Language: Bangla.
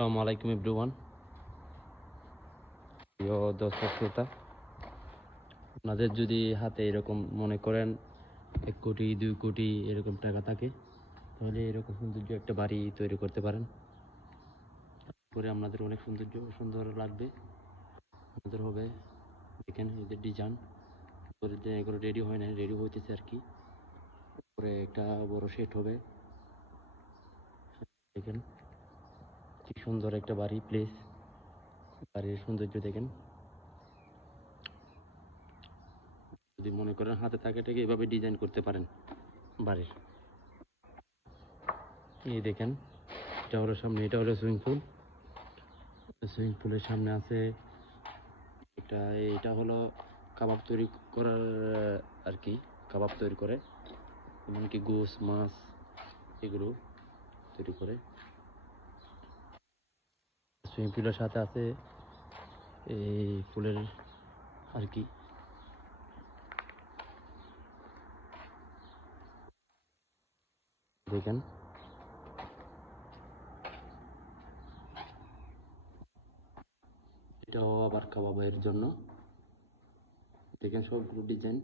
আসসালামু আলাইকুম এভরিওয়ান। প্রিয় দর্শক শ্রোতা, আপনাদের যদি হাতে এরকম মনে করেন 1 কোটি 2 কোটি এরকম টাকা থাকে, তাহলে এরকম সৌন্দর্য একটা বাড়ি তৈরি করতে পারেন। পরে আপনাদের অনেক সুন্দর লাগবে। আপনাদের হবে, দেখেন এদের ডিজাইন করে যে এগুলো রেডি হয় না, রেডি হইতেছে আর কি। পরে একটা বড় সেট হবে, দেখেন কি সুন্দর একটা বাড়ি প্লেস। বাড়ির সৌন্দর্য দেখেন। যদি মনে করেন হাতে থাকাটাকে এভাবে ডিজাইন করতে পারেন বাড়ির। এই দেখেন, এটা হলো সামনে, এটা হলো সুইমিং পুল। সুইমিং পুলের সামনে আছে এটা হলো কাবাব তৈরি করার আর কি। কাবাব তৈরি করে, এমনকি গোস মাছ এগুলো তৈরি করে। সুইমিং পুলের সাথে আছে এই পুলের আর কি। দেখেন এটাও আবার কাবাবের জন্য। দেখেন সবগুলো ডিজাইন